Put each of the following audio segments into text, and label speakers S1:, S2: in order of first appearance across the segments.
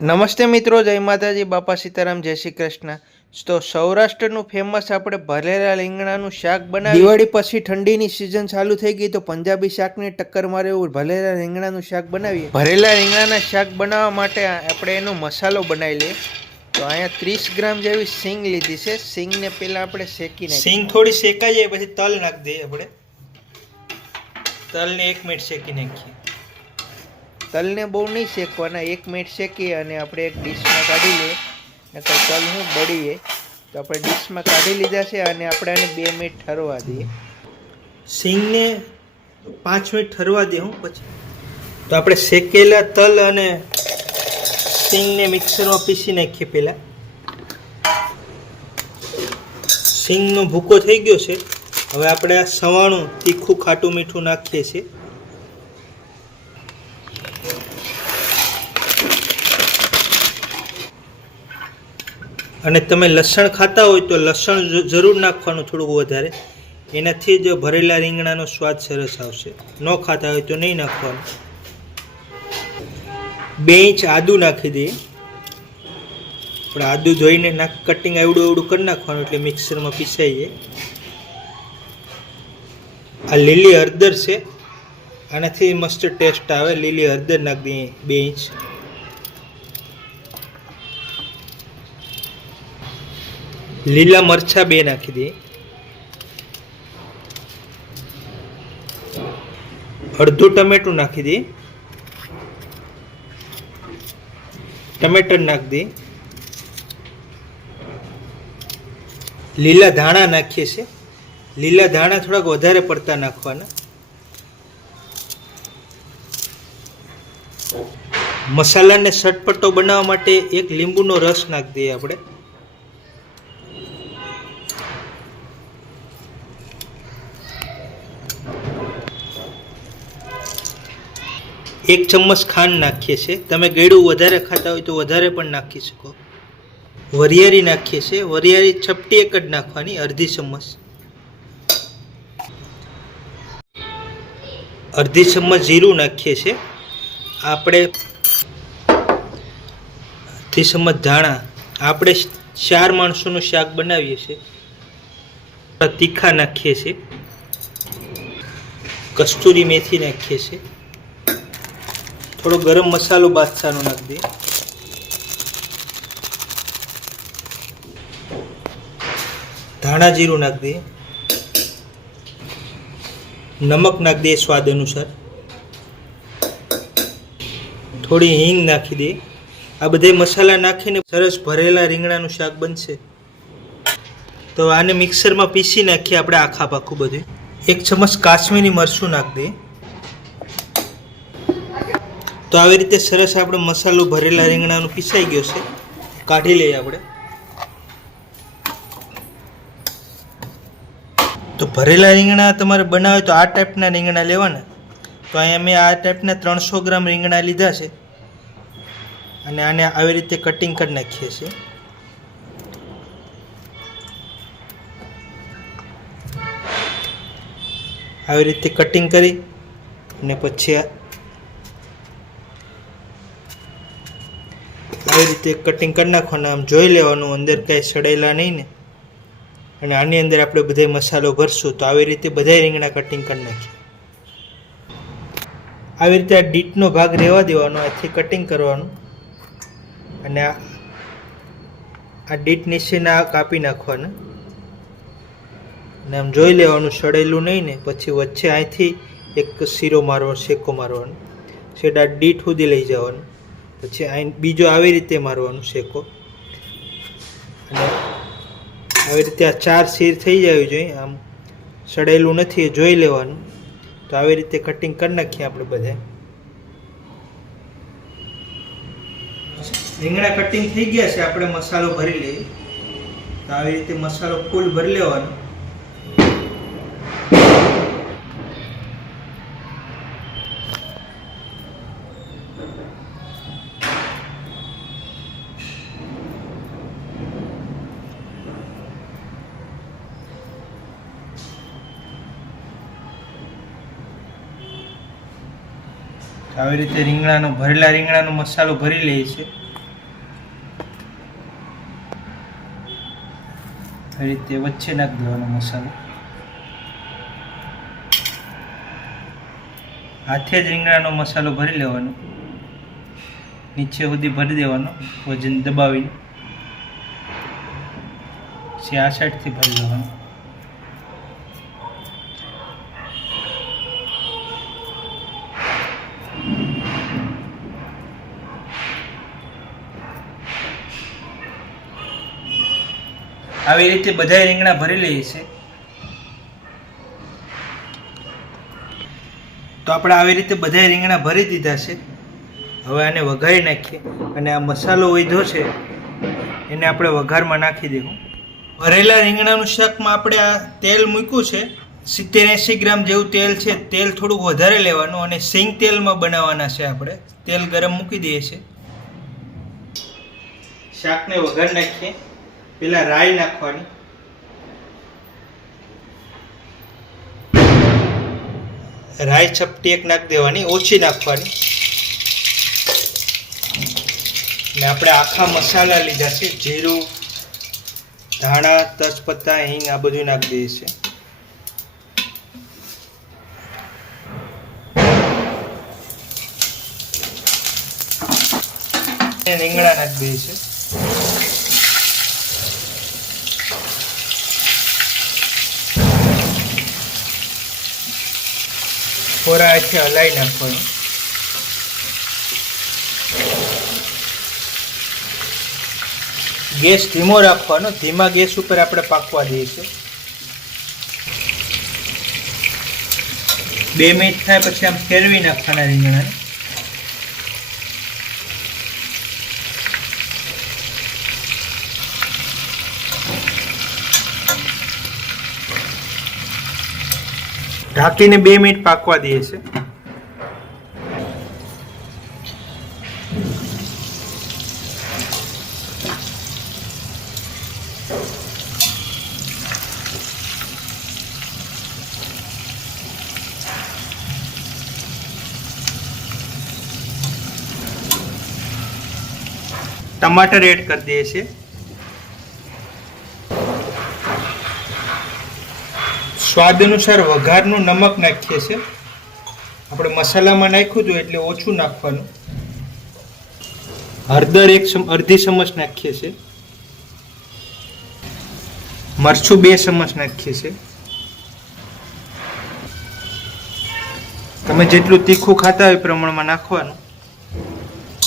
S1: નમસ્તે મિત્રો જય માતાજી બાપા સીતારામ જય શ્રી કૃષ્ણ. તો સૌરાષ્ટ્રનું ફેમસ આપણે ભરેલા રીંગણાનું શાક બનાવી દિવાળી પછી ઠંડીની સિઝન ચાલુ થઈ ગઈ તો પંજાબી શાકની ટક્કર મારે એવું ભરેલા રીંગણાનું શાક બનાવીએ. ભરેલા રીંગણાના શાક બનાવવા માટે આપણે એનો મસાલો બનાવી લઈએ. તો અહીંયા ત્રીસ ગ્રામ જેવી સિંગ લીધી છે. સિંગને પહેલાં આપણે શેકી નાખીએ. સિંગ થોડી શેકાઈ જાય પછી તલ નાખી દઈએ આપણે. તલને એક મિનિટ શેકી નાખીએ. તલને બહુ નહીં શેકવાના, એક મિનિટ શેકીએ અને આપણે એક ડીશમાં કાઢી લઈએ. નકર તલ હું બળીએ. તો આપણે ડીશમાં કાઢી લીધા છે અને આપણે આને બે મિનિટ ઠરવા દઈએ. સિંગને પાંચ મિનિટ ઠરવા દે હું પછી. તો આપણે શેકેલા તલ અને સિંગને મિક્સરમાં પીસી નાખીએ પહેલાં. સિંગનો ભૂકો થઈ ગયો છે. હવે આપણે આ સવાણું તીખું ખાટું મીઠું નાખીએ છીએ. અને તમે લસણ ખાતા હોય તો લસણ જરૂર નાખવાનું થોડુંક વધારે. એનાથી જ ભરેલા રીંગણાનો સ્વાદ સરસ આવશે. ન ખાતા હોય તો નહીં નાખવાનું. બે ઇંચ આદું નાખી દઈએ. આપણે આદું ધોઈને નાક કટિંગ આવડું આવડું કરી નાખવાનું એટલે મિક્સરમાં પીસાઈએ. આ લીલી હળદર છે. આનાથી મસ્ત ટેસ્ટ આવે. લીલી હળદર નાખી દઈએ બે ઇંચ. લીલા મરચા બે નાખી દઈએ. અડધું ટમેટું નાખી દઈએ. ટમેટર નાખી દઈએ. લીલા ધાણા નાખીએ છીએ. લીલા ધાણા થોડાક વધારે પડતા નાખવાના. મસાલાને સટપટો બનાવવા માટે એક લીંબુનો રસ નાખી દઈએ આપણે. એક ચમચ ખાંડ નાખીએ છીએ. તમે ગળ્યું વધારે ખાતા હોય તો વધારે પણ નાખી શકો. વરિયાળી નાખીએ છીએ. વરિયાળી ચપટી એક જ નાખવાની, અડધી ચમચ અડધી ચમચ જીરું નાખીએ છીએ. આપણે અડધી ચમચ ધાણા. આપણે ચાર માણસોનું શાક બનાવીએ છીએ. તીખા નાખીએ છીએ. કસ્તુરી મેથી નાખીએ છીએ. થોડો ગરમ મસાલો બાદશાહનો નાખી દઈએ ધાણા જીરું નાખી દઈએ નમક નાખી દઈએ સ્વાદ અનુસાર. થોડી હિંગ નાખી દઈએ આ બધે મસાલા નાખીને સરસ ભરેલા રીંગણાનું શાક બનશે. તો આને મિક્સરમાં પીસી નાખીએ આપણે આખા પાખું બધું. એક ચમચ કાશ્મીરી મરચું નાખી દઈએ તો આવી રીતે સરસ આપણે મસાલો ભરેલા રીંગણાનું પીસાઈ ગયો છે. કાઢી લઈએ આપણે. તો ભરેલા રીંગણા તમારે બનાવે તો આ ટાઈપના રીંગણા લેવાના. તો અહીંયા મેં આ ટાઈપના ત્રણસો ગ્રામ રીંગણા લીધા છે. અને આને આવી રીતે કટિંગ કરી નાખીએ છીએ. આવી રીતે કટિંગ કરી અને પછી આ કટિંગ કરી નાખવાનું, આમ જોઈ લેવાનું, અંદર કાંઈ સડેલા નહીં ને. અને આની અંદર આપણે બધે મસાલો ભરશું, તો આવી રીતે બધા રીંગણા કટિંગ કરી નાખીએ. આવી રીતે આ ડીટનો ભાગ રહેવા દેવાનો, આથી કટિંગ કરવાનું. અને આ ડીટ નીચેના કાપી નાખવાના. અને આમ જોઈ લેવાનું, સડેલું નહીં ને, પછી વચ્ચે અહીંથી એક શીરો મારવાનો, શેકો મારવાનો. સેટા ડીટ સુધી લઈ જવાનું. પછી અહીં બીજો આવી રીતે મારવાનું શેકો. અને આવી રીતે આ ચાર શીર થઈ જવી જોઈએ આમ સડેલું નથી એ જોઈ લેવાનું. તો આવી રીતે કટિંગ કરી નાખીએ આપણે બધા. રીંગણા કટિંગ થઈ ગયા છે, આપણે મસાલો ભરી લઈએ. તો આવી રીતે મસાલો ફૂલ ભરી લેવાનો. આવી રીતે રીંગણાનો, ભરેલા રીંગણાનો મસાલો ભરી લે છે. આવી રીતે વચ્ચે નાખી દેવાનો મસાલો. હાથે જ રીંગણાનો મસાલો ભરી લેવાનો. નીચે સુધી ભરી દેવાનો, વજન દબાવીને. પછી આ સાઈડથી ભરી લેવાનું આવી રીતે બધા રીંગણા ભરી લઈએ છે. તો આપણે આવી રીતે બધા રીંગણા ભરી દીધા છે. હવે આને વઘારી નાખીએ અને આ મસાલો વધ્યો છે, એને આપણે વઘારમાં નાખી દેવું. ભરેલા રીંગણાનું શાકમાં આપણે આ તેલ મૂક્યું છે, સિત્તેર એંસી ગ્રામ જેવું તેલ છે, તેલ થોડુંક વધારે લેવાનું અને સિંગ તેલમાં બનાવવાના છે આપણે. તેલ ગરમ મૂકી દઈએ છીએ શાકને વઘાર નાખીએ. પેલા રાઈ નાખવાની. રાઈ ચપટી એક નાખી દેવાની, ઓછી નાખવાની. ને આપણે આખા મસાલા લીધા છે, જીરું, ધાણા, તજપત્તા, હિંગ, આ બધું નાખી દઈએ છીએ. રીંગણા નાખી દઈએ છે થોડા હાથે હલાવી નાખવાનું. ગેસ ધીમો રાખવાનો. ધીમા ગેસ ઉપર આપણે પાકવા દઈશું બે મિનિટ થાય પછી આમ ફેરવી નાખવાના રીંગણાને ઢાંકીને બે મિનિટ પાકવા દઈએ છે ટમાટર એડ કરી દઈએ છીએ. સ્વાદ અનુસાર વઘારનું નમક નાખીએ છીએ. આપણે મસાલામાં નાખ્યું હતું એટલે ઓછું નાખવાનું. હળદર એક અડધી ચમચ નાખીએ છીએ. મરચું બે ચમચ નાખીએ છીએ. તમે જેટલું તીખું ખાતા હોય પ્રમાણમાં નાખવાનું.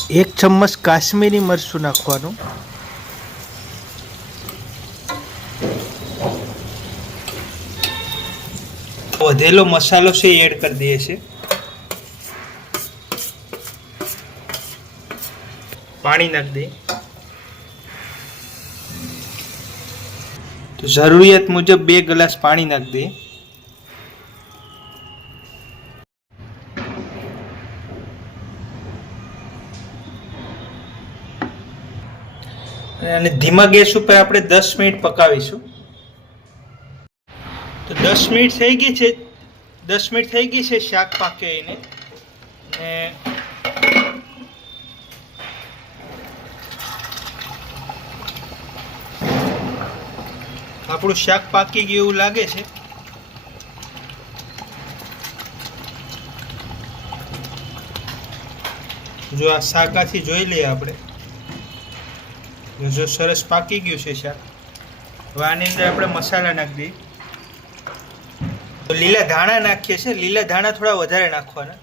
S1: એક ચમચ કાશ્મીરી મરચું નાખવાનું. વધેલો મસાલો છે એ એડ કરી દઈએ છીએ. પાણી નાખી દઈએ. તો જરૂરિયાત મુજબ બે ગ્લાસ પાણી નાખી દઈએ. અને ધીમા ગેસ ઉપર આપણે દસ મિનિટ પકાવીશું. તો દસ મિનિટ થઈ ગઈ છે. દસ મિનિટ થઈ ગઈ છે શાક પાકે એને ને આપણું શાક પાકી ગયું એવું લાગે છે. જો આ શાકાથી જોઈ લઈએ આપણે. જો સરસ પાકી ગયું છે શાક. હવે આની અંદર આપણે મસાલા નાખી દઈએ. લીલા ધાણા નાખીએ છીએ. લીલા ધાણા થોડા વધારે નાખવાના.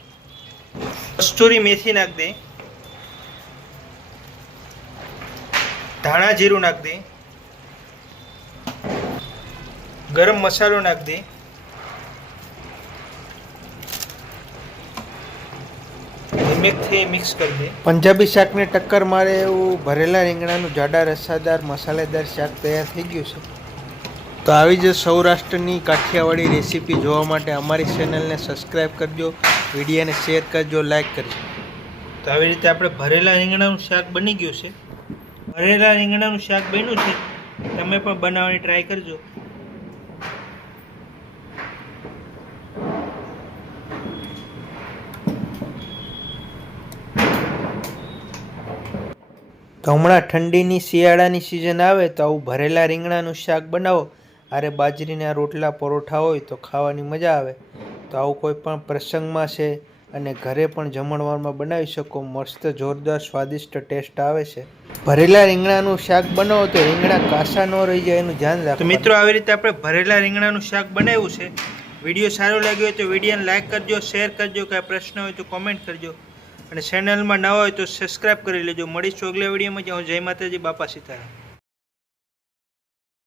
S1: કસ્તુરી મેથી નાખી દે. ધાણા જીરું નાખી દે. ગરમ મસાલો નાખી દે. મિક્સ કરી દે. પંજાબી શાકને ટક્કર મારે એવું ભરેલા રીંગણાનું જાડા રસાદાર, મસાલેદાર શાક તૈયાર થઈ ગયું છે. તો આવી જ સૌરાષ્ટ્રની કાઠિયાવાડી રેસીપી જોવા માટે અમારી ચેનલને સબસ્ક્રાઈબ કરજો વિડીયોને શેર કરજો લાઈક કરજો. તો આવી રીતે આપણે ભરેલા રીંગણાનું શાક બની ગયું છે. ભરેલા રીંગણાનું શાક બન્યું છે. તમે પણ બનાવવાની ટ્રાય કરજો.
S2: તો હમણાં ઠંડીની શિયાળાની સિઝન આવે તો આવું ભરેલા રીંગણાનું શાક બનાવો. અરે બાજરીના રોટલા પરોઠા હોય તો ખાવાની મજા આવે. તો આવું કોઈ પણ પ્રસંગમાં છે અને ઘરે પણ જમણવારમાં બનાવી શકો. મસ્ત જોરદાર સ્વાદિષ્ટ ટેસ્ટ આવે છે. ભરેલા રીંગણાનું શાક બનાવો તો રીંગણા કાસા ન રહી જાય એનું ધ્યાન રાખો મિત્રો આવી રીતે આપણે ભરેલા રીંગણાનું શાક બનાવ્યું છે. વીડિયો સારો લાગ્યો હોય તો વિડીયોને લાઇક કરજો શેર કરજો કાંઈ પ્રશ્ન હોય તો કોમેન્ટ કરજો. અને ચેનલમાં નવા હોય તો સબસ્ક્રાઈબ કરી લેજો. મળીશું અગલા વિડીયોમાં. જ્યાં જય માતાજી બાપા સીતારામ.